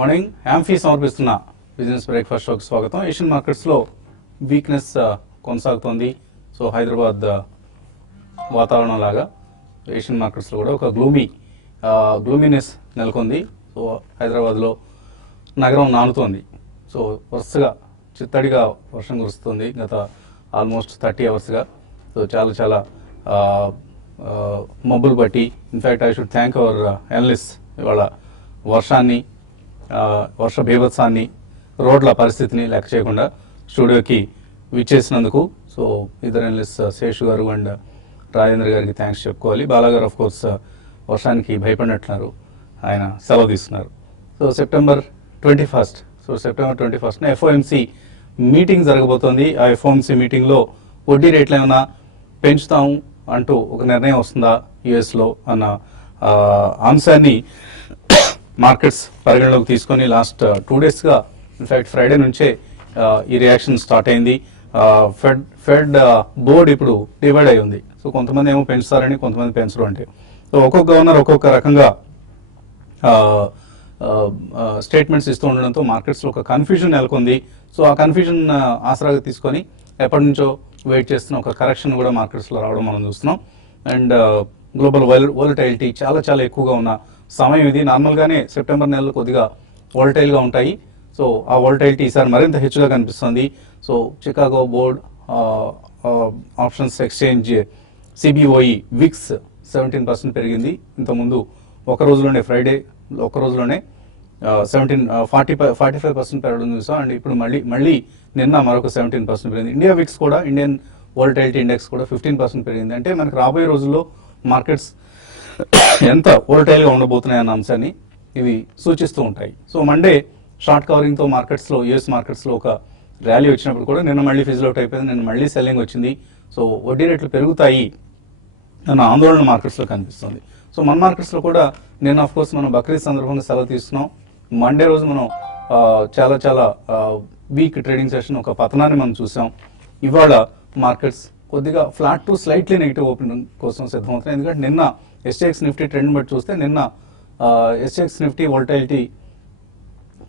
Morning amphi సమర్పిస్తున్న business breakfast షోకి స్వాగతం. ఏషియన్ మార్కెట్స్లో వీక్నెస్ కొనసాగుతోంది. సో హైదరాబాద్ వాతావరణం లాగా ఏషియన్ మార్కెట్స్లో కూడా ఒక గ్లూమీనెస్ నెలకొంది. సో హైదరాబాద్లో నగరం నానుతోంది. సో వరుసగా చిత్తడిగా వర్షం కురుస్తుంది గత ఆల్మోస్ట్ 30 అవర్స్గా. సో చాలా మబ్బులు బట్టి in fact I should thank our analyst ఇవాళ వర్ష బీభత్సాన్ని రోడ్ల పరిస్థితిని లెక్క చేయకుండా స్టూడియోకి విచ్చేసినందుకు సో ఇద్దరు అనలిస్ట్ శేషు గారు అండ్ రాజేంద్ర గారికి థ్యాంక్స్ చెప్పుకోవాలి. బాలాగారు ఆఫ్ కోర్స్ వర్షానికి భయపడినట్లున్నారు, ఆయన సెలవు తీసుకున్నారు. సో సెప్టెంబర్ 21న ఎఫ్ఓఎంసీ మీటింగ్ జరగబోతోంది. ఆ ఎఫ్ఓఎంసీ మీటింగ్లో వడ్డీ రేట్లు ఏమైనా పెంచుతాం అంటూ ఒక నిర్ణయం వస్తుందా యుఎస్లో అన్న అంశాన్ని మార్కెట్స్ పరిగణలోకి తీసుకొని లాస్ట్ 2 డేస్గా ఇన్ఫ్యాక్ట్ ఫ్రైడే నుంచే ఈ రియాక్షన్ స్టార్ట్ అయింది. ఫెడ్ బోర్డ్ ఇప్పుడు డివైడ్ అయి ఉంది. సో కొంతమంది ఏమో పెంచుతారని, కొంతమంది పెంచరు అంటే. సో ఒక్కొక్క గవర్నర్ ఒక్కొక్క రకంగా స్టేట్మెంట్స్ ఇస్తూ ఉండడంతో మార్కెట్స్లో ఒక కన్ఫ్యూజన్ నెలకొంది. సో ఆ కన్ఫ్యూజన్ ఆసరాగా తీసుకొని ఎప్పటి నుంచో వెయిట్ చేస్తున్న ఒక కరెక్షన్ కూడా మార్కెట్స్లో రావడం మనం చూస్తున్నాం. అండ్ గ్లోబల్ వోలటైలిటీ చాలా ఎక్కువగా ఉన్న సమయం ఇది. నార్మల్గానే సెప్టెంబర్ నెలలో కొద్దిగా వోలటైల్గా ఉంటాయి. సో ఆ వోలటైలిటీ ఈసారి మరింత హెచ్చుగా కనిపిస్తుంది. So Chicago Board Options Exchange CBOE VIX 17% పెరిగింది. ఇంతకుముందు ఫ్రైడే ఒక రోజులోనే 45% పెరగడం చూసాం. అండ్ ఇప్పుడు మళ్ళీ నిన్న మరొక 17% పెరిగింది. ఇండియా విక్స్ కూడా, ఇండియన్ వోలటైలిటీ ఇండెక్స్ కూడా 15% పెరిగింది. అంటే మనకు రాబోయే రోజుల్లో మార్కెట్స్ ఎంత వోలటైల్గా ఉండబోతున్నాయి అన్న అంశాన్ని ఇవి సూచిస్తూ ఉంటాయి. సో మండే షార్ట్ కవరింగ్తో యుఎస్ మార్కెట్స్లో ఒక ర్యాలీ వచ్చినప్పుడు కూడా నిన్న మళ్ళీ ఫిజిల్ అవుట్ అయిపోయింది. నిన్న మళ్ళీ సెల్లింగ్ వచ్చింది. సో వడ్డీ రేట్లు పెరుగుతాయి అన్న ఆందోళన మార్కెట్స్లో కనిపిస్తుంది. సో మన మార్కెట్స్లో కూడా నిన్న ఆఫ్ కోర్స్ మనం బక్రీద్ సందర్భంగా సెలవు తీసుకున్నాం. మండే రోజు మనం చాలా వీక్ ట్రేడింగ్ సెషన్, ఒక పతనాన్ని మనం చూసాం. ఇవాళ మార్కెట్స్ కొద్దిగా flat to slightly negative opening కోసం సిద్ధమవుతున్నాయి. ఎందుకంటే నిన్న ఎస్టీఎక్స్ నిఫ్టీ ట్రెండ్ బట్టి చూస్తే నిన్న ఎస్టీఎక్స్ నిఫ్టీ వోల్టైలిటీ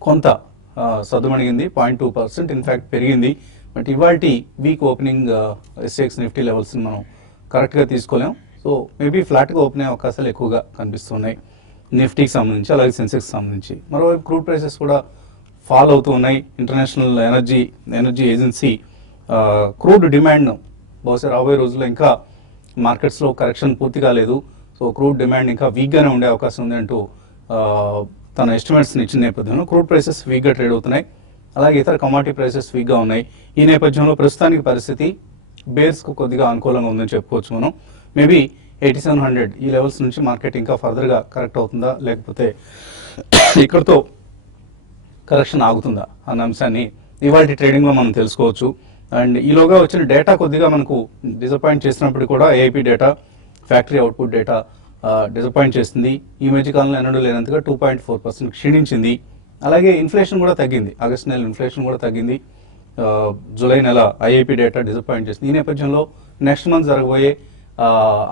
కొంత సద్దుమణిగింది, 0.2% ఇన్ఫ్యాక్ట్ పెరిగింది. బట్ ఇవాల్టి వీక్ ఓపెనింగ్ ఎస్టీఎక్స్ నిఫ్టీ లెవెల్స్ని మనం కరెక్ట్గా తీసుకోలేం. సో మేబీ ఫ్లాట్గా ఓపెన్ అయ్యే అవకాశాలు ఎక్కువగా కనిపిస్తున్నాయి నిఫ్టీకి సంబంధించి, అలాగే సెన్సెక్స్ సంబంధించి. మరోవైపు క్రూడ్ ప్రైసెస్ కూడా ఫాల్ అవుతూ ఉన్నాయి. ఇంటర్నేషనల్ ఎనర్జీ ఏజెన్సీ క్రూడ్ డిమాండ్ను బహుశా రాబోయే రోజుల్లో ఇంకా మార్కెట్స్లో కరెక్షన్ పూర్తి కాలేదు. సో క్రూడ్ డిమాండ్ ఇంకా వీక్గానే ఉండే అవకాశం ఉంది అంటూ తన ఎస్టిమేట్స్ని ఇచ్చిన నేపథ్యంలో క్రూడ్ ప్రైసెస్ వీక్గా ట్రేడ్ అవుతున్నాయి. అలాగే ఇతర కమాడిటీ ప్రైసెస్ వీక్గా ఉన్నాయి. ఈ నేపథ్యంలో ప్రస్తుతానికి పరిస్థితి బేర్స్కు కొద్దిగా అనుకూలంగా ఉందని చెప్పుకోవచ్చు మనం. మేబీ 8700 ఈ లెవెల్స్ నుంచి మార్కెట్ ఇంకా ఫర్దర్గా కరెక్ట్ అవుతుందా, లేకపోతే ఇక్కడతో కరెక్షన్ ఆగుతుందా అన్న అంశాన్ని ఇవాళ ట్రేడింగ్లో మనం తెలుసుకోవచ్చు. అండ్ ఈలోగా వచ్చిన డేటా కొద్దిగా మనకు డిసప్పాయింట్ చేసినప్పుడు కూడా AIP data, factory output data disappoint చేసింది. ఈ మధ్యకాలంలో ఎన్నడూ లేనంతగా 2.4% క్షీణించింది. అలాగే ఇన్ఫ్లేషన్ కూడా తగ్గింది. ఆగస్టు నెల ఇన్ఫ్లేషన్ కూడా తగ్గింది. జూలై నెల ఐఐపీ డేటా డిసప్పాయింట్ చేసింది. ఈ నేపథ్యంలో నెక్స్ట్ మంత్ జరగబోయే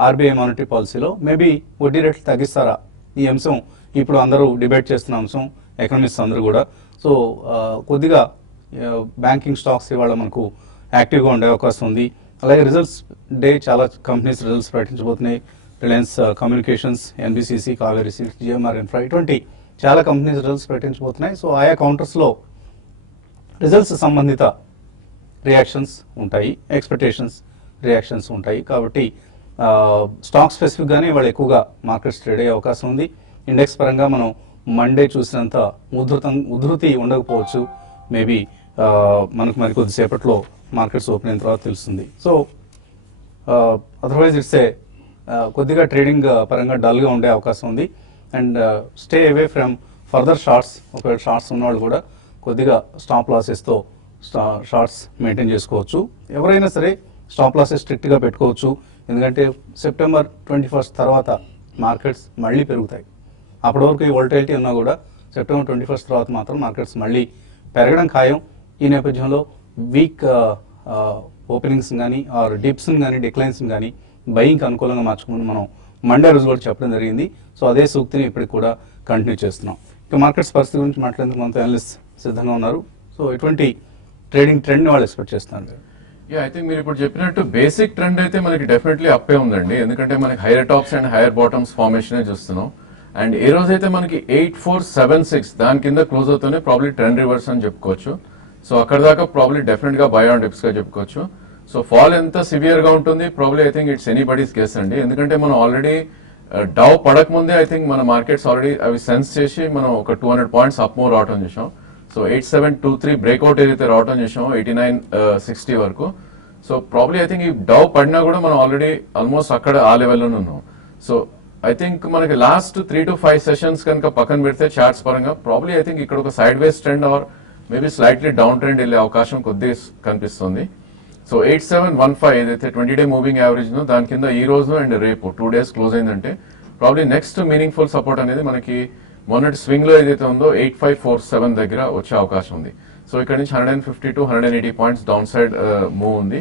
ఆర్బీఐ మానిటరీ పాలసీలో మేబీ వడ్డీ రేట్లు తగ్గిస్తారా, ఈ అంశం ఇప్పుడు అందరూ డిబేట్ చేస్తున్న అంశం, ఎకనామిస్ట్ అందరూ కూడా. సో కొద్దిగా బ్యాంకింగ్ స్టాక్స్ ఇవాళ మనకు యాక్టివ్గా ఉండే అవకాశం ఉంది. అలాగే రిజల్ట్స్ డే చాలా కంపెనీస్ రిజల్ట్స్ ప్రకటించబోతున్నాయి. Reliance Communications, NBCC, Kaveri Seeds, GMR Infra, ఇటువంటి చాలా కంపెనీస్ రిజల్ట్స్ ప్రకటించబోతున్నాయి. సో ఆయా కౌంటర్స్లో రిజల్ట్స్ సంబంధిత రియాక్షన్స్ ఉంటాయి, ఎక్స్పెక్టేషన్స్ రియాక్షన్స్ ఉంటాయి. కాబట్టి స్టాక్ స్పెసిఫిక్గానే వాళ్ళు ఎక్కువగా మార్కెట్స్ ట్రేడ్ అయ్యే అవకాశం ఉంది. ఇండెక్స్ పరంగా మనం మండే చూసినంత ఉధృతి ఉండకపోవచ్చు. మేబీ మనకు మరి కొద్దిసేపట్లో మార్కెట్స్ ఓపెన్ అయిన తర్వాత తెలుస్తుంది. సో అదర్వైజ్ ఇట్స్ కొద్దిగా ట్రేడింగ్ పరంగా డల్గా ఉండే అవకాశం ఉంది. And stay away from further shorts. ఒకవేళ షార్ట్స్ ఉన్నవాళ్ళు కూడా కొద్దిగా స్టాప్ లాసెస్తో షార్ట్స్ మెయింటైన్ చేసుకోవచ్చు. ఎవరైనా సరే స్టాప్ లాసెస్ స్ట్రిక్ట్గా పెట్టుకోవచ్చు. ఎందుకంటే సెప్టెంబర్ 21 తర్వాత మార్కెట్స్ మళ్ళీ పెరుగుతాయి. అప్పటి వరకు ఈ వోల్టైలిటీ ఉన్నా కూడా సెప్టెంబర్ 21 తర్వాత మాత్రం మార్కెట్స్ మళ్ళీ పెరగడం ఖాయం. ఈ నేపథ్యంలో వీక్ ఓపెనింగ్స్ కానీ ఆర్ డిప్స్ని కానీ డిక్లైన్స్ని కానీ బయింగ్కి అనుకూలంగా మార్చుకుని మనం మండే రోజు కూడా చెప్పడం జరిగింది. సో అదే సూక్తిని ఇప్పటికి కూడా కంటిన్యూ చేస్తున్నాం. ఇక మార్కెట్స్ పరిస్థితి గురించి మాట్లాడేందుకు మనతో అనలిస్ట్ సిద్ధంగా ఉన్నారు. సో ఎటువంటి ట్రేడింగ్ ట్రెండ్ వాళ్ళు ఎక్స్పెక్ట్ చేస్తున్నారు? ఐ థింక్ మీరు ఇప్పుడు చెప్పినట్టు బేసిక్ ట్రెండ్ అయితే మనకి డెఫినెట్లీ అప్పే ఉందండి. ఎందుకంటే మనకి hire tops and higher bottoms formation చూస్తున్నాం. అండ్ ఏ రోజైతే మనకి 8476 దాని కింద క్లోజ్ అవుతూనే ప్రాబ్లీ ట్రెండ్ రివర్స్ అని చెప్పుకోవచ్చు. సో అక్కడ దాకా ప్రాబ్లీ డెఫినెట్ గా బై ఆన్ డిప్స్ గా చెప్పుకోవచ్చు. సో ఫాల్ ఎంత సివియర్ గా ఉంటుంది probably I think it's anybody's guess అండి. ఎందుకంటే మనం ఆల్రెడీ డౌ పడక ముందే ఐ థింక్ మన మార్కెట్స్ ఆల్రెడీ అవి సెన్స్ చేసి మనం ఒక 200 పాయింట్స్ అప్ మూవ్ రావటం చేసాం. సో 8723 బ్రేక్అవుట్ ఏదైతే రావటం చేసాం 8960 వరకు. సో ప్రాబ్లీ ఐ థింక్ ఈ డౌ పడినా కూడా మనం ఆల్రెడీ ఆల్మోస్ట్ అక్కడ ఆ లెవెల్లోనే ఉన్నాం. సో ఐ థింక్ మనకి లాస్ట్ 3 to 5 సెషన్స్ కనుక పక్కన పెడితే చార్ట్స్ పరంగా ప్రాబ్లీ ఐ థింక్ ఇక్కడ ఒక side ways trend or maybe slightly down trend వెళ్ళే అవకాశం కొద్దిగా కనిపిస్తుంది. సో 8715 ఏదైతే 20-day మూవింగ్ యావరేజ్ ను దాని కింద ఈ రోజు అండ్ రేపు 2 days క్లోజ్ అయిందంటే ప్రాబ్లీ నెక్స్ట్ మీనింగ్ఫుల్ సపోర్ట్ అనేది మనకి మొన్నటి స్వింగ్ లో ఏదైతే ఉందో 8547 దగ్గర వచ్చే అవకాశం ఉంది. సో ఇక్కడ నుంచి 150 to 180 points down side move ఉంది.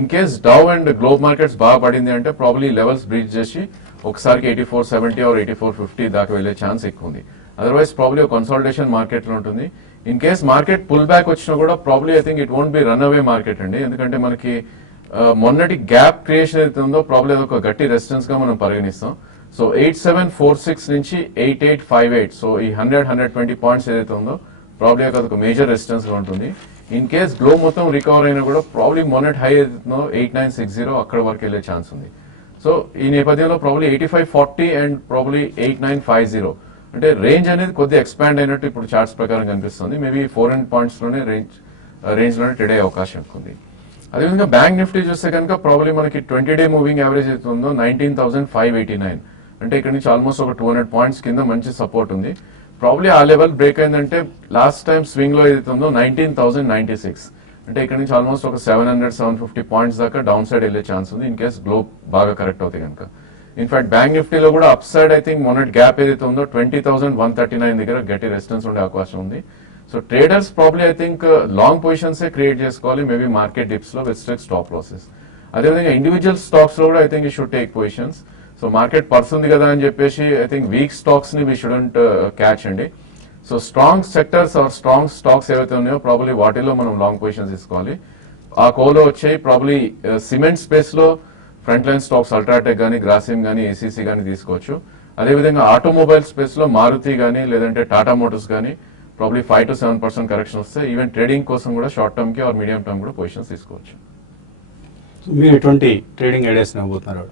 In case Dow and global markets బాగా పడింది అంటే ప్రాబ్లీ లెవెల్స్ బ్రీచ్ చేసి ఒకసారికి 8470 ఆర్ 8450 దాకా వెళ్లే ఛాన్స్ ఎక్కువ ఉంది. అదర్వైజ్ ప్రాబ్లీ ఒక కన్సాలిడేషన్ మార్కెట్ లో ఉంటుంది. In case market pull back వచ్చినా కూడా probably I think it won't be run away market అండి. ఎందుకంటే మనకి మొన్నటి గ్యాప్ క్రియేషన్ ఏదైతే ఉందో ప్రాబ్లీ అదొక గట్టి రెసిస్టెన్స్ గా మనం పరిగణిస్తాం. సో 8746 నుంచి 8858 సో ఈ 100-120 పాయింట్స్ ఏదైతే ఉందో ప్రాబ్లీ అదొక మేజర్ రెసిస్టెన్స్ గా ఉంటుంది. ఇన్ కేస్ గ్లో మొత్తం రికవర్ అయినా కూడా ప్రాబ్లీ మొన్నటి హై ఏదైతుందో 8960 అక్కడ వరకు వెళ్లే ఛాన్స్ ఉంది. సో ఈ నేపథ్యంలో ప్రాబ్లీ 8540 అండ్ ప్రాబ్లీ 8950 అంటే రేంజ్ అనేది కొద్దిగా ఎక్స్పాండ్ అయినట్టు ఇప్పుడు చార్ట్స్ ప్రకారం కనిపిస్తుంది. మేబీ 400 పాయింట్స్ లోనే రేంజ్ లోనే ట్రేడ్ అయ్యే అవకాశం ఎక్కువ ఉంది. అదేవిధంగా బ్యాంక్ నిఫ్టీ చూస్తే కనుక ప్రాబ్లీ మనకి 20-day మూవింగ్ యావరేజ్ అయితే ఉందో 19,589 అంటే ఇక్కడ నుంచి ఆల్మోస్ట్ ఒక 200 పాయింట్స్ కింద మంచి సపోర్ట్ ఉంది. ప్రాబ్లీ ఆ లెవెల్ బ్రేక్ అయిందంటే లాస్ట్ టైం స్వింగ్ లో ఏదైతే ఉందో 19,096 అంటే ఇక్కడ నుంచి ఆల్మోస్ట్ ఒక 700-750 పాయింట్స్ దాకా డౌన్ సైడ్ వెళ్లే ఛాన్స్ ఉంది ఇన్ కేస్ గ్లో బాగా కరెక్ట్ అవుతాయి కనుక. ఇన్ఫాక్ట్ బ్యాంక్ నిఫ్టీలో కూడా అప్ సైడ్ ఐ థింక్ మొన్నటి గ్యాప్ ఏదైతే ఉందో 20,139 దగ్గర గట్టి రెసిస్టెన్స్ ఉండే అవకాశం ఉంది. So traders probably I think long positions create చేసుకోవాలి మేబీ మార్కెట్ డిప్స్ లో విత్ స్ట్రిక్ట్ స్టాప్ లాసెస్. అదేవిధంగా ఇండివిజువల్ స్టాక్స్ లో కూడా I think you should take positions. So market పర్సుంది కదా అని చెప్పేసి ఐ థింక్ వీక్ స్టాక్స్ ని వీ షుడెంట్ క్యాచ్ అండి. So strong sectors are strong stocks ఏవైతే ఉన్నాయో ప్రాబ్లీ వాటిలో మనం లాంగ్ పొజిషన్స్ తీసుకోవాలి. ఆ కోలో వచ్చాయి ప్రాబ్లీ సిమెంట్ స్పేస్ లో ఫ్రంట్ లైన్ స్టాక్స్ అల్ట్రాటెక్ గానీ గ్రాసిమ్ గానీ ఏసీసీ గానీ తీసుకోవచ్చు. అదేవిధంగా ఆటోమొబైల్ స్పేస్ లో మారుతి గానీ లేదంటే టాటా మోటార్స్ గానీ ప్రాబ్లీ 5 to 7% కరెక్షన్ వస్తే ఈవెన్ ట్రేడింగ్ కోసం కూడా షార్ట్ టర్మ్ కి ఆర్ మీడియం టర్మ్ కూడా పొజిషన్స్ తీసుకోవచ్చు. మీరు ఎటువంటి ట్రేడింగ్ ఐడియాస్ ఇవ్వబోతున్నారు?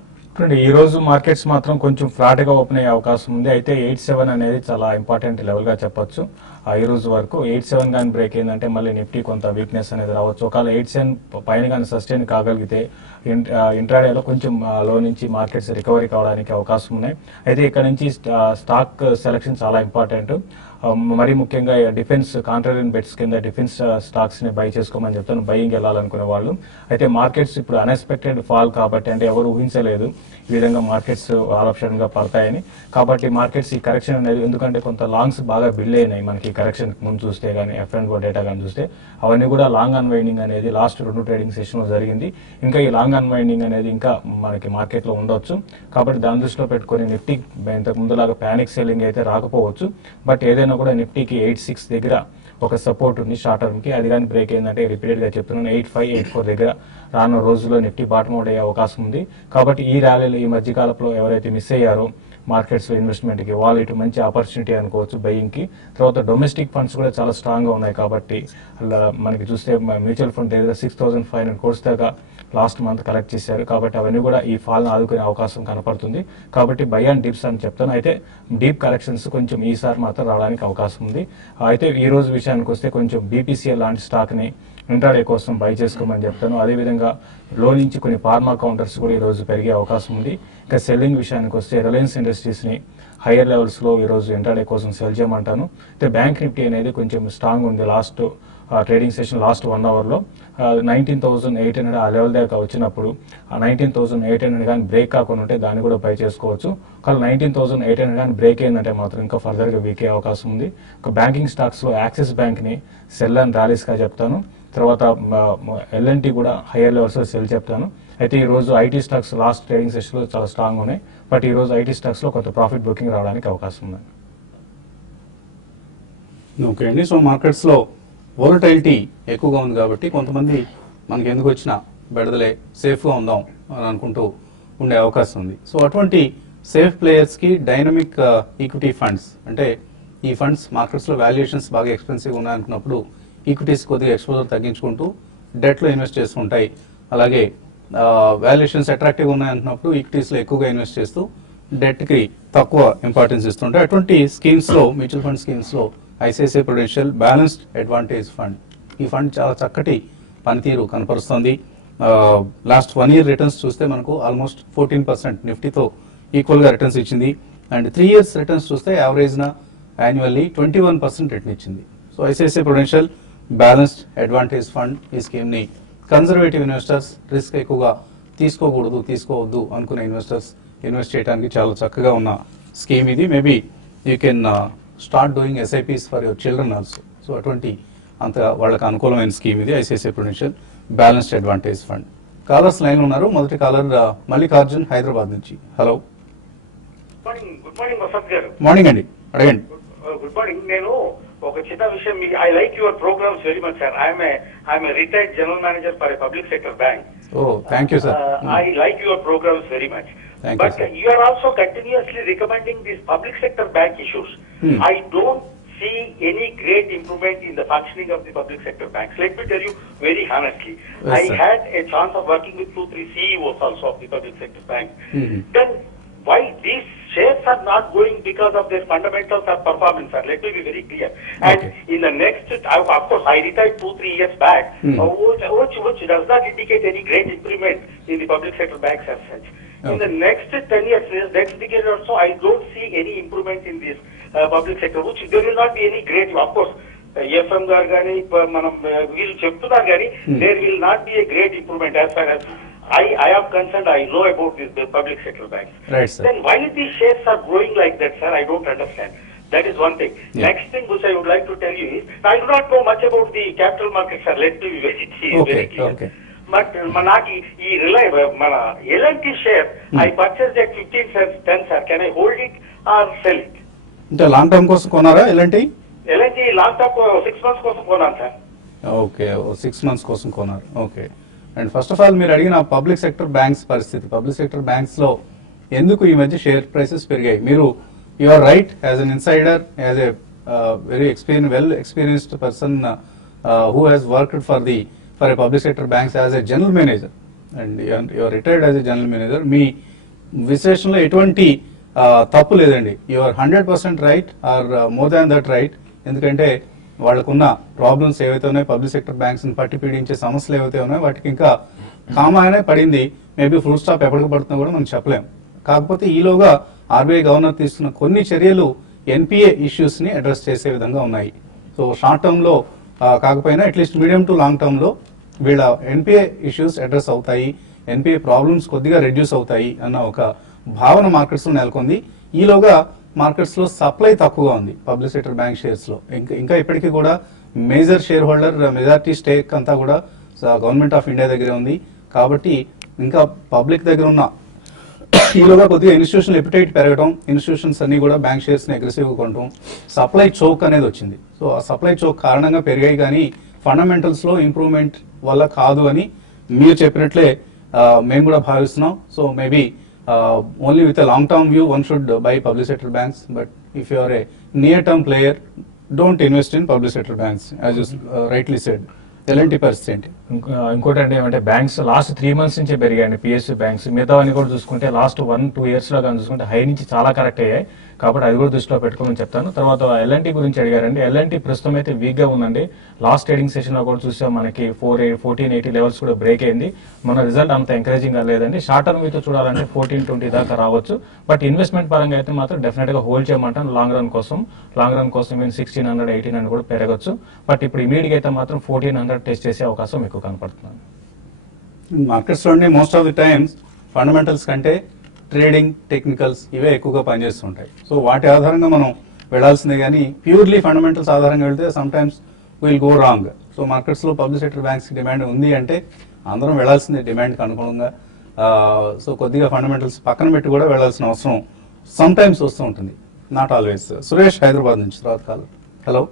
ఈ రోజు మార్కెట్స్ మాత్రం కొంచెం ఫ్లాట్ గా ఓపెన్ అయ్యే అవకాశం ఉంది. అయితే 87 అనేది చాలా ఇంపార్టెంట్ లెవెల్ గా చెప్పొచ్చు. ఈ రోజు వరకు 87 కానీ బ్రేక్ అయిందంటే మళ్ళీ నిఫ్టీ కొంత వీక్నెస్ అనేది రావచ్చు. ఒకవేళ 87 పైన కానీ సస్టైన్ కాగలిగితే ఇంట్రాడేలో కొంచెం లో నుంచి మార్కెట్స్ రికవరీ కావడానికి అవకాశం ఉన్నాయి. అయితే ఇక్కడ నుంచి స్టాక్ సెలెక్షన్ చాలా ఇంపార్టెంట్. మరీ ముఖ్యంగా డిఫెన్స్ కాంట్రారియన్ బెట్స్ కింద డిఫెన్స్ స్టాక్స్ ని బై చేసుకోమని చెప్తాను బయింగ్ వెళ్ళాలనుకునే వాళ్ళు. అయితే మార్కెట్స్ ఇప్పుడు అన్ఎక్స్పెక్టెడ్ ఫాల్ కాబట్టి అంటే ఎవరు ఊహించలేదు ఈ విధంగా మార్కెట్స్ ఆల్ గా పడతాయని. కాబట్టి మార్కెట్స్ ఈ కరెక్షన్ అనేది ఎందుకంటే కొంత లాంగ్స్ బాగా బిల్డ్ అయినాయి మనకి కరెక్షన్ ముందు చూస్తే కానీ F&O డేటా కానీ చూస్తే అవన్నీ కూడా లాంగ్ అన్వైండింగ్ అనేది లాస్ట్ 2 ట్రేడింగ్ సెషన్ లో జరిగింది. ఇంకా ఈ లాంగ్ అన్వైండింగ్ అనేది ఇంకా మనకి మార్కెట్ లో ఉండొచ్చు. కాబట్టి దాని దృష్టిలో పెట్టుకుని నిఫ్టీ ఇంతకు ముందులాగా ప్యానిక్ సెల్లింగ్ అయితే రాకపోవచ్చు. బట్ ఏదైనా కూడా నిఫ్టీకి 86 దగ్గర ఒక సపోర్ట్ ఉంది షార్ట్ టర్మ్ కి. అది కానీ బ్రేక్ అయిందంటే రిపీటెడ్ గా చెప్తున్నాను 85-84 దగ్గర రానున్న రోజుల్లో నిఫ్టీ బాటమ్ అవుట్ అయ్యే అవకాశం ఉంది. కాబట్టి ఈ ర్యాలీలో ఈ మధ్య కాలంలో ఎవరైతే మిస్ అయ్యారో మార్కెట్స్ లో ఇన్వెస్ట్మెంట్ కి వాళ్ళు ఇటు మంచి ఆపర్చునిటీ అనుకోవచ్చు బయింగ్ కి. తర్వాత డొమెస్టిక్ ఫండ్స్ కూడా చాలా స్ట్రాంగ్ గా ఉన్నాయి. కాబట్టి అలా మనకి చూస్తే మ్యూచువల్ ఫండ్ దగ్గర 6,500 crores దాకా లాస్ట్ మంత్ కలెక్ట్ చేశారు. కాబట్టి అవన్నీ కూడా ఈ ఫాల్ ఆదుకునే అవకాశం కనపడుతుంది. కాబట్టి బై అండ్ డిప్స్ అని చెప్తాను. అయితే డీప్ కరెక్షన్స్ కొంచెం ఈసారి మాత్రం రావడానికి అవకాశం ఉంది. అయితే ఈ రోజు విషయానికి వస్తే కొంచెం BPCL లాంటి స్టాక్ ని ఇంట్రాడే కోసం బై చేసుకోమని చెప్తాను. అదేవిధంగా లో నుంచి కొన్ని ఫార్మా కౌంటర్స్ కూడా ఈ రోజు పెరిగే అవకాశం ఉంది. ఇంకా సెల్లింగ్ విషయానికి వస్తే రిలయన్స్ ఇండస్ట్రీస్ ని హైయర్ లెవెల్స్ లో ఈ రోజు ఇంట్రాడే కోసం సెల్ చేయమంటాను. అయితే బ్యాంక్ నిఫ్టీ అనేది కొంచెం స్ట్రాంగ్ ఉంది. Last trading session last 1 hour లో 19,800 ఆ లెవెల్ దాకా వచ్చినప్పుడు ఆ 19,800 కానీ బ్రేక్ కాకుండా ఉంటే దాన్ని కూడా బై చేసుకోవచ్చు. కానీ 19,800 కానీ బ్రేక్ అయిందంటే మాత్రం ఇంకా ఫర్దర్ గా వీక్ అయ్యే అవకాశం ఉంది. ఒక బ్యాంకింగ్ స్టాక్స్ లో యాక్సిస్ బ్యాంక్ ని సెల్ అండ్ ర్యాలీస్ గా చెప్తాను. తర్వాత L&T కూడా హైయర్ లెవెల్స్ లో సెల్ చెప్తాను. అయితే ఈ రోజు IT stocks last trading session లో చాలా స్ట్రాంగ్ ఉన్నాయి. బట్ ఈ రోజు ఐటీ స్టాక్స్ లో కొంత ప్రాఫిట్ బుకింగ్ రావడానికి అవకాశం ఉంది. ఓకే అండి. సో మార్కెట్స్లో వోలటైలిటీ ఎక్కువగా ఉంది కాబట్టి కొంతమంది మనకి ఎందుకు వచ్చినా బెడదలే సేఫ్గా ఉందాం అని అనుకుంటూ ఉండే అవకాశం ఉంది. సో అటువంటి సేఫ్ ప్లేయర్స్కి డైనమిక్ ఈక్విటీ ఫండ్స్, అంటే ఈ ఫండ్స్ మార్కెట్స్లో వాల్యుయేషన్స్ బాగా ఎక్స్పెన్సివ్ ఉన్నాయనుకున్నప్పుడు ఈక్విటీస్ కొద్దిగా ఎక్స్పోజర్ తగ్గించుకుంటూ డెట్లో ఇన్వెస్ట్ చేస్తుంటాయి. అలాగే వాల్యుయేషన్స్ అట్రాక్టివ్గా ఉన్నాయనుకున్నప్పుడు ఈక్విటీస్లో ఎక్కువగా ఇన్వెస్ట్ చేస్తూ డెట్కి తక్కువ ఇంపార్టెన్స్ ఇస్తుంటాయి. అటువంటి స్కీమ్స్లో, మ్యూచువల్ ఫండ్ స్కీమ్స్లో ICICI Prudential balanced advantage Fund, ఈ ఫండ్ చాలా చక్కటి పనితీరు కనపరుస్తుంది. లాస్ట్ 1 year రిటర్న్స్ చూస్తే మనకు ఆల్మోస్ట్ 14% నిఫ్టీతో ఈక్వల్గా రిటర్న్స్ ఇచ్చింది. అండ్ 3 years రిటర్న్స్ చూస్తే యావరేజ్న యాన్యువల్లీ 21% రిటర్న్ ఇచ్చింది. So ICICI Prudential balanced advantage Fund ఈ స్కీమ్ని కన్జర్వేటివ్ ఇన్వెస్టర్స్, రిస్క్ ఎక్కువగా తీసుకోవద్దు అనుకునే ఇన్వెస్టర్స్ ఇన్వెస్ట్ చేయడానికి చాలా చక్కగా ఉన్న స్కీమ్ ఇది. Maybe you can start doing SIPs for your children also. So అటువంటి అంత వాళ్ళకి అనుకూలమైన స్కీమ్ ఇది ICICI Prudential balanced advantage fund. Callers line ఉన్నారు. మొదటి కాలర్ మల్లికార్జున్ హైదరాబాద్ నుంచి. హలో, గుడ్ మార్నింగ్ వసంత్ గారు. మార్నింగ్ అండి, అడగండి. Good morning. నేను ఒక చిన్న విషయం, I like your programmes very much sir. I'm retired general manager for a public sector bank. Oh, thank you sir. I like your programs very much. Thank but you, sir. you are also continuously recommending these public sector bank issues. I don't see any great improvement in the functioning of the public sector banks. Let me tell you very honestly. Yes, I sir. had a chance of working with 2-3 CEOs also of the public sector banks. Mhm. Then why these shares are not going because of their fundamentals or performance, sir? Let me be very clear. And Okay. in the next, of course, I retired 2-3 years back, which does not indicate any great improvement in the public sector banks as such. In the next 10 years, next decade or so, I don't see any improvement in this public sector, which there will not be any great, of course, FM గారు కానీ మనం వీళ్ళు చెప్తున్నారు కానీ there will not be a great improvement as far as I am concerned. I know about the public sector banks. Right, sir. Then why these shares are growing like that, sir? I don't understand. That is one thing. Yeah. Next thing which I would like to tell you is, I do not know much about the capital markets, sir. Let me be very Okay, clear. okay. But నాకు ఈ మన LNT share I purchased at 15 cents, 10 sir. Can I hold it or sell it? అంటే long term కోసం కొన్నారా ఎలాంటి? LNT long term 6 months కోసం కొన్నాను sir. Okay, 6 months కోసం కొన్నారు. Okay. And first of all మీరు అడిగిన పబ్లిక్ సెక్టర్ బ్యాంక్స్ పరిస్థితి, పబ్లిక్ సెక్టర్ బ్యాంక్స్లో ఎందుకు ఈ మధ్య షేర్ ప్రైసెస్ పెరిగాయి? మీరు you are right, as an insider, as a very well experienced person who has worked for a public sector banks as a general manager, and you are retired as a general manager. మీ విశ్లేషణలో ఎటువంటి తప్పు లేదండి. You are 100% right or more than that right. ఎందుకంటే వాళ్ళకున్న problems ఏవైతే ఉన్నాయో, public sector banks ని పట్టి పీడించే సమస్యలు ఏవైతే ఉన్నాయో వాటికి ఇంకా కామానే పడింది. మేబీ ఫుల్ స్టాప్ ఎప్పటికి పడుతుందో కూడా మనం చెప్పలేం. కాకపోతే ఈలోగా ఆర్బీఐ గవర్నర్ తీసుకున్న కొన్ని చర్యలు ఎన్పిఏ ఇష్యూస్ ని అడ్రస్ చేసే విధంగా ఉన్నాయి. సో షార్ట్ టర్మ్ లో కాకపోయినా at least medium to long term లో వీళ్ళ ఎన్పిఏ ఇష్యూస్ అడ్రస్ అవుతాయి, ఎన్పిఏ ప్రాబ్లమ్స్ కొద్దిగా రెడ్యూస్ అవుతాయి అన్న ఒక భావన మార్కెట్స్ లో నెలకొంది. ఈలోగా మార్కెట్స్ లో సప్లై తక్కువగా ఉంది పబ్లిక్ సెక్టర్ బ్యాంక్ షేర్స్ లో. ఇంకా ఇప్పటికీ కూడా major share holder, majority stake అంతా కూడా గవర్నమెంట్ ఆఫ్ ఇండియా దగ్గరే ఉంది. కాబట్టి ఇంకా పబ్లిక్ దగ్గర ఉన్న ఈలోగా కొద్దిగా ఇన్స్టిట్యూషనల్ ఎపిటైట్ పెరగడం, ఇన్స్టిట్యూషన్స్ అన్ని కూడా బ్యాంక్ షేర్స్ ని అగ్రెసివ్ గా కొనడం, సప్లై చోక్ అనేది వచ్చింది. సో ఆ సప్లై చోక్ కారణంగా పెరిగాయి కానీ ఫండమెంటల్స్ లో ఇంప్రూవ్మెంట్ వల్ల కాదు అని మీరు చెప్పినట్లే మేము కూడా భావిస్తున్నాం. So maybe only with a long term view one should buy public sector banks, but if you are a near term player don't invest in public sector banks as you rightly said. ఎలాంటి పరిస్థితి ఏంటి? ఇంకోటి అంటే ఏమంటే banks last 3 months నుంచే పెరిగాయండి PSU banks. మిగతావన్నీ కూడా చూసుకుంటే లాస్ట్ 1-2 years లో కానీ చూసుకుంటే హై నుంచి చాలా కరెక్ట్ అయ్యాయి. కాబట్టి అది కూడా దృష్టిలో పెట్టుకోమని చెప్తాను. తర్వాత ఎల్ఎన్టీ గురించి అడిగారండి. ఎల్ఎన్టీ ప్రస్తుతం అయితే వీక్ గా ఉందండి. లాస్ట్ ట్రేడింగ్ సెషన్ లో కూడా చూసాం మనకి 1480 లెవెల్స్ కూడా బ్రేక్ అయింది. మన రిజల్ట్ అంత ఎంకరేజింగ్ గా లేదండి. షార్ట్ టర్మ్ మీతో చూడాలంటే 1420 దాకా రావచ్చు. బట్ ఇన్వెస్ట్మెంట్ పరంగా అయితే మాత్రం డెఫినెట్ గా హోల్డ్ చేయమంటాను లాంగ్ రన్ కోసం. 1600, 1800 కూడా పెరగచ్చు. బట్ ఇప్పుడు ఇమీడియట్ అయితే మాత్రం 1400 టెస్ట్ చేసే అవకాశం ఎక్కువ కనపడుతుంది. మార్కెట్స్ లోని most of the times fundamentals కంటే ట్రేడింగ్ టెక్నికల్స్ ఇవే ఎక్కువగా పనిచేస్తుంటాయి. సో వాటి ఆధారంగా మనం వెళ్లాల్సిందే కానీ ప్యూర్లీ ఫండమెంటల్స్ ఆధారంగా వెళ్తే some times will go wrong. So markets లో పబ్లిక్ సెక్టర్ బ్యాంక్స్ డిమాండ్ ఉంది అంటే అందరం వెళ్లాల్సిందే డిమాండ్కి అనుగుణంగా. సో కొద్దిగా ఫండమెంటల్స్ పక్కన పెట్టి కూడా వెళ్లాల్సిన అవసరం సమ్ టైమ్స్ వస్తూ ఉంటుంది, నాట్ ఆల్వేస్. సురేష్ హైదరాబాద్ నుంచి తర్వాత కాల్. హలో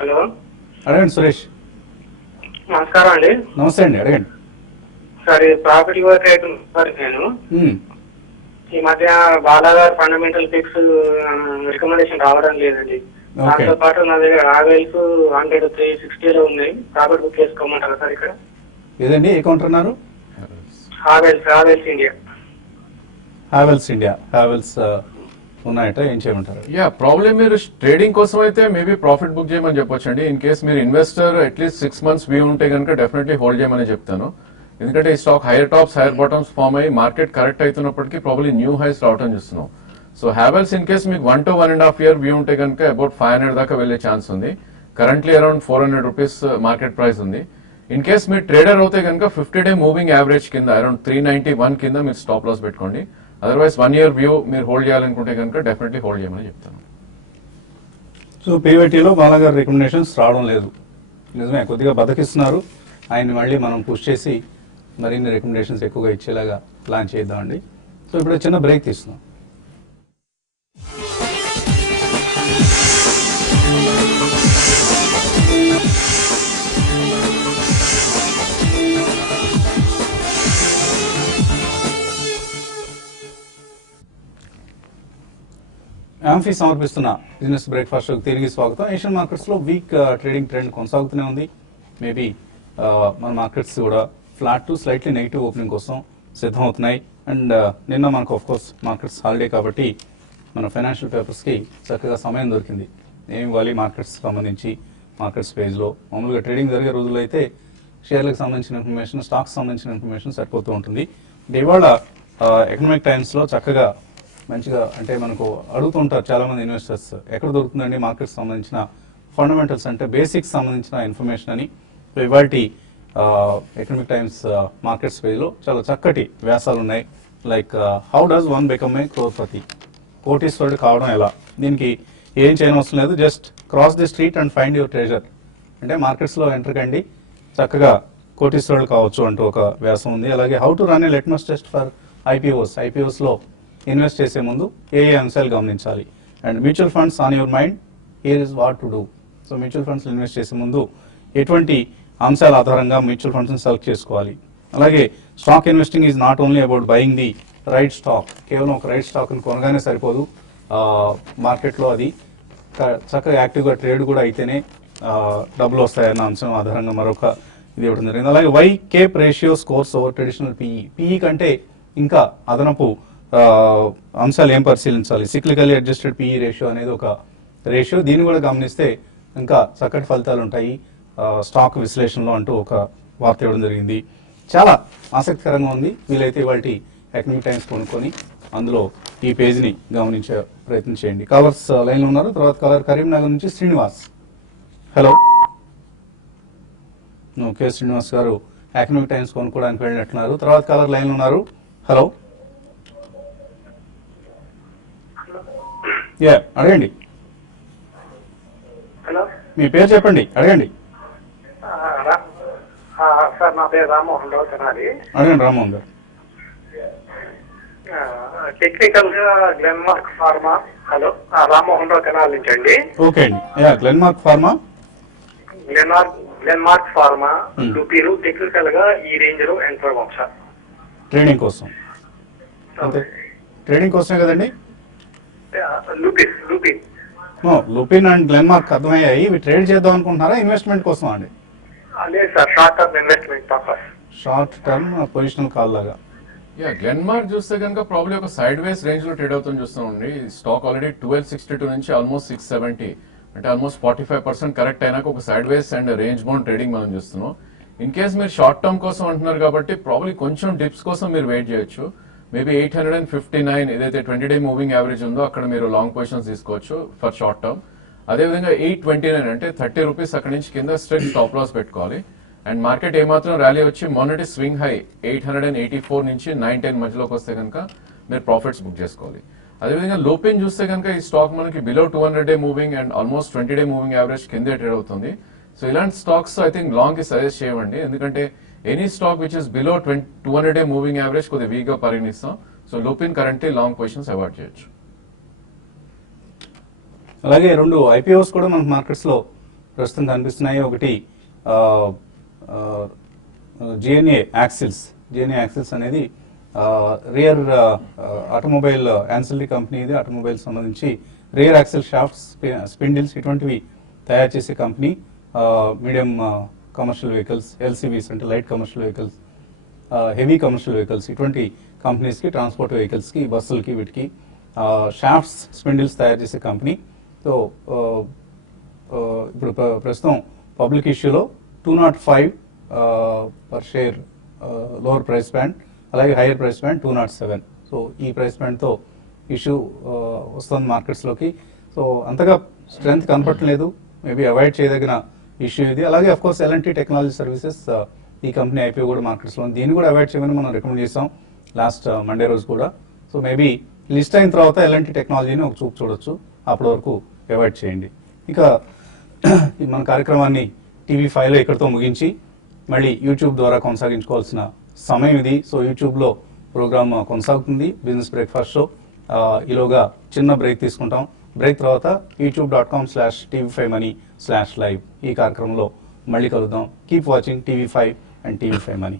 హలో, అడగండి సురేష్. నమస్కారం అండి. నమస్తే అండి, అడగండి. సార్ ఈ ప్రాపర్టీ వర్క్ అవుతుంది సార్. నేను ఈ మధ్య బాలాగారు ఫండమెంటల్ పిక్స్ రికమెండేషన్ రావడం లేదండి. దాంతో పాటు నా దగ్గర రావెల్స్ 100 360 ఉన్నాయి. ప్రాపర్టీ బుక్ చేసుకోమంటారా సార్ ఇక్కడ? ఏదండి, ఏ కౌంటర్ అన్నారు? హావెల్స్ ఇండియా. హ్యావెల్స్ ఉన్నాయట, ఏం చేయమంటారు? యా, ప్రాబ్లం మీరు ట్రేడింగ్ కోసం అయితే మేబీ ప్రాఫిట్ బుక్ చేయమని చెప్పొచ్చండి. ఇన్ కేస్ మీరు ఇన్వెస్టర్ అట్లీస్ట్ 6 months వ్యూ ఉంటే కనుక డెఫినెట్లీ హోల్డ్ చేయమని చెప్తాను. ఎందుకంటే ఈ stock higher tops higher bottoms form అయ్యి మార్కెట్ కరెక్ట్ అవుతున్నప్పటికీ ప్రాబ్లీ న్యూ హైస్ రావడం చూస్తున్నాం. సో హ్యావెల్స్ ఇన్ కేస్ మీకు 1 to 1.5 year వ్యూ ఉంటే కనుక అబౌట్ 500 దాకా వెళ్లే ఛాన్స్ ఉంది. Currently around 400 rupees market price ఉంది. ఇన్ కేస్ మీరు ట్రేడర్ అవుతే కనుక 50-day మూవింగ్ యావరేజ్ కింద అరౌండ్ 391 కింద మీరు స్టాప్ లాస్ పెట్టుకోండి. అదర్వైజ్ 1 year వ్యూ మీరు హోల్డ్ చేయాలనుకుంటే కనుక డెఫినెట్లీ హోల్డ్ చేయమని చెప్తాను. సో పీవైటీలో బాలాగారు రికమెండేషన్స్ రావడం లేదు, నిజమే, కొద్దిగా బతికిస్తున్నారు. ఆయన్ని మళ్ళీ మనం పుష్ చేసి మరిన్ని రికమెండేషన్స్ ఎక్కువగా ఇచ్చేలాగా ప్లాన్ చేద్దామండి. సో ఇప్పుడు చిన్న బ్రేక్ తీస్తున్నాం. యాంఫీ సమర్పిస్తున్న బిజినెస్ బ్రేక్ఫాస్ట్ తిరిగి స్వాగతం. ఏషియన్ మార్కెట్స్ లో వీక్ ట్రేడింగ్ ట్రెండ్ కొనసాగుతూనే ఉంది. మేబీ మన మార్కెట్స్ కూడా flat to slightly negative opening కోసం సిద్ధం అవుతున్నాయి. అండ్ నిన్న మనకు ఆఫ్ కోర్స్ మార్కెట్స్ హాలిడే కాబట్టి మన ఫైనాన్షియల్ పేపర్స్ కి చక్కగా సమయం దొరికింది. ఏమి ఇవ్వాలి మార్కెట్స్ సంబంధించి మార్కెట్స్ పేజ్లో. మామూలుగా ట్రేడింగ్ జరిగే రోజుల్లో అయితే షేర్లకు సంబంధించిన ఇన్ఫర్మేషన్, స్టాక్స్ సంబంధించిన ఇన్ఫర్మేషన్ సరిపోతూ ఉంటుంది. ఇవాళ ఎకనామిక్ టైమ్స్ లో చక్కగా మంచిగా అంటే మనకు అడుగుతుంటారు చాలా మంది ఇన్వెస్టర్స్, ఎక్కడ దొరుకుతుందండి మార్కెట్స్ సంబంధించిన ఫండమెంటల్స్ అంటే బేసిక్స్ సంబంధించిన ఇన్ఫర్మేషన్ అని. సో ఇవాల్టి ఎకనామిక్ టైమ్స్ మార్కెట్స్ పేజ్లో చాలా చక్కటి వ్యాసాలు ఉన్నాయి. Like how does one become a crorepati, కోటీశ్వరుడు కావడం ఎలా. దీనికి ఏం చేయనవసరం లేదు, just cross the street and find your treasure. అంటే మార్కెట్స్లో ఎంటర్ కండి, చక్కగా కోటీశ్వరుడు కావచ్చు అంటూ ఒక వ్యాసం ఉంది. అలాగే how to run a litmus test for ఐపీఓస్లో ఇన్వెస్ట్ చేసే ముందు ఏ అంశాలు గమనించాలి. And mutual funds on your mind, here is what to do. So mutual funds invest చేసే ముందు ఎటువంటి అంశాల ఆధారంగా మ్యూచువల్ ఫండ్స్ సెలెక్ట్ చేసుకోవాలి. అలాగే stock investing is not only about buying the right stock. కేవలం ఒక రైట్ స్టాక్ని కొనగానే సరిపోదు, మార్కెట్లో అది చక్కగా యాక్టివ్గా ట్రేడ్ కూడా అయితేనే డబ్బులు వస్తాయన్న అంశం ఆధారంగా మరొక ఇది ఇవ్వడం జరిగింది. అలాగే why CAPE ratio scores over traditional PE కంటే ఇంకా అదనపు అంశాలు ఏం పరిశీలించాలి. సిక్లికల్లీ అడ్జస్టెడ్ పీఈ రేషియో అనేది ఒక రేషియో, దీన్ని కూడా గమనిస్తే ఇంకా చక్కటి ఫలితాలు ఉంటాయి స్టాక్ విశ్లేషణలో అంటూ ఒక వార్త ఇవ్వడం జరిగింది. చాలా ఆసక్తికరంగా ఉంది. వీలైతే వాటి ఎకనామిక్ టైమ్స్ కొనుక్కొని అందులో ఈ పేజీని గమనించే ప్రయత్నం చేయండి. కాలర్స్ లైన్లో ఉన్నారు. తర్వాత కాలర్ కరీంనగర్ నుంచి శ్రీనివాస్. హలో. ఓకే, శ్రీనివాస్ గారు ఎకనామిక్ టైమ్స్ కొనుక్కోవడానికి వెళ్ళినట్టున్నారు. తర్వాత కాలర్ లైన్లో ఉన్నారు. హలో. అడగండి, హలో, మీ పేరు చెప్పండి, అడగండి. సార్ నా పేరు రామ్మోహన్ రావు తెనాలి. అడగండి రామ్మోహన్ గారు. టెక్నికల్ గా Glenmark pharma. Hello, Rammohan Rao Tenali నుంచి అండి. ఓకే అండి. గ్లెన్మార్క్ ఫార్మా, గ్లెన్మార్క్ ఫార్మా లుపీరు టెక్నికల్ గా ఈ రేంజ్ లో ఎంటర్ అవ్వం సార్. ట్రేడింగ్ కోసం అంతే, ట్రేడింగ్ కోసమే కదండి. లుపిన్ అండ్ గ్లెన్మార్క్ అర్థమయ్యాయి. ఇవి ట్రేడ్ చేద్దాం అనుకుంటున్నారా, ఇన్వెస్ట్మెంట్ కోసం అండి? లేదు sir, short term investment purpose. Short term positional call లాగా. గ్లెన్మార్క్ చూస్తే కనుక ప్రాబ్లీ ఒక సైడ్ వేస్ రేంజ్ లో ట్రేడ్ అవుతుంది చూస్తామండి. స్టాక్ ఆల్రెడీ 1262 నుంచి ఆల్మోస్ట్ 670 అంటే ఆల్మోస్ట్ 45% కరెక్ట్ అయినాక ఒక side ways and range bound trading మనం చూస్తున్నాం. ఇన్ కేస్ మీరు షార్ట్ టర్మ్ కోసం అంటున్నారు కాబట్టి ప్రాబ్లీ కొంచెం డిప్స్ కోసం మీరు వెయిట్ చేయొచ్చు. మేబీ 859 ఏదైతే 20-day మూవింగ్ యావరేజ్ ఉందో అక్కడ మీరు లాంగ్ పొజిషన్స్ తీసుకోవచ్చు ఫర్ షార్ట్ టర్మ్. అదేవిధంగా 829 అంటే 30 రూపీస్ అక్కడి నుంచి కింద స్ట్రెచ్ స్టాప్ లాస్ పెట్టుకోవాలి. అండ్ మార్కెట్ ఏమాత్రం ర్యాలీ వచ్చి మొన్నటి స్వింగ్ హై 884 నుంచి 910 మధ్యలోకి వస్తే కనుక మీరు ప్రాఫిట్స్ బుక్ చేసుకోవాలి. అదేవిధంగా లోపిన్ చూస్తే కనుక ఈ స్టాక్ మనకి below 200-day moving and almost 20-day moving average కిందే ట్రేడ్ అవుతుంది. సో ఇలాంటి స్టాక్స్ ఐ థింక్ లాంగ్ కి సజెస్ట్ చేయండి. ఎందుకంటే any stock which is below 200-day moving average కొద్దిగా వీక్ గా పరిగణిస్తాం. సో లోపిన్ కరెంట్లీ లాంగ్ పొజిషన్స్ అవాయిడ్ చేయొచ్చు. అలాగే రెండు ఐపీఓస్ కూడా మనకు మార్కెట్స్ లో ప్రస్తుతం కనిపిస్తున్నాయి. ఒకటి జిఎన్ఏ యాక్సిల్స్ అనేది రియర్ ఆటోమొబైల్ యాన్సిలరీ కంపెనీ. ఇది ఆటోమొబైల్ సంబంధించి రియర్ యాక్సిల్ షాఫ్ట్స్, స్పిండిల్స్ ఇటువంటివి తయారు చేసే కంపెనీ. మీడియం కమర్షియల్ వెహికల్స్, ఎల్సీవీస్ అంటే light commercial vehicles, heavy commercial vehicles ఇటువంటి కంపెనీస్కి, ట్రాన్స్పోర్ట్ వెహికల్స్కి, బస్సులకి వీటికి షాఫ్ట్స్, స్పిండిల్స్ తయారు చేసే కంపెనీ. సో ఇప్పుడు ప్రస్తుతం పబ్లిక్ ఇష్యూలో 205 per share lower price band, అలాగే హైయర్ ప్రైస్ బ్యాండ్ 207. సో ఈ ప్రైస్ బ్యాండ్తో ఇష్యూ వస్తుంది మార్కెట్స్లోకి. సో అంతగా స్ట్రెంగ్త్ కనపడలేదు, మేబీ అవాయిడ్ చేయదగిన ఇష్యూ ఇది. అలాగే of course L&T technology services, ఈ కంపెనీ ఐపీఓ కూడా మార్కెట్స్లో ఉంది. దీన్ని కూడా అవాయిడ్ చేయమని మనం రికమెండ్ చేసాం లాస్ట్ మండే రోజు కూడా. సో మేబీ లిస్ట్ అయిన తర్వాత L&T టెక్నాలజీని ఒక చూపు చూడొచ్చు, అప్పటి వరకు అవాయిడ్ చేయండి. ఇక మన కార్యక్రమాన్ని TV5లో ఇక్కడితో ముగించి మళ్ళీ యూట్యూబ్ ద్వారా కొనసాగించుకోవాల్సిన సమయం ఇది. సో యూట్యూబ్లో ప్రోగ్రామ్ కొనసాగుతుంది, బిజినెస్ బ్రేక్ఫాస్ట్ షో. ఈలోగా చిన్న బ్రేక్ తీసుకుంటాం. బ్రేక్ తర్వాత youtube.com/tv5money/live ఈ కార్యక్రమంలో మళ్ళీ కలుద్దాం. Keep watching TV5 and TV5 Money.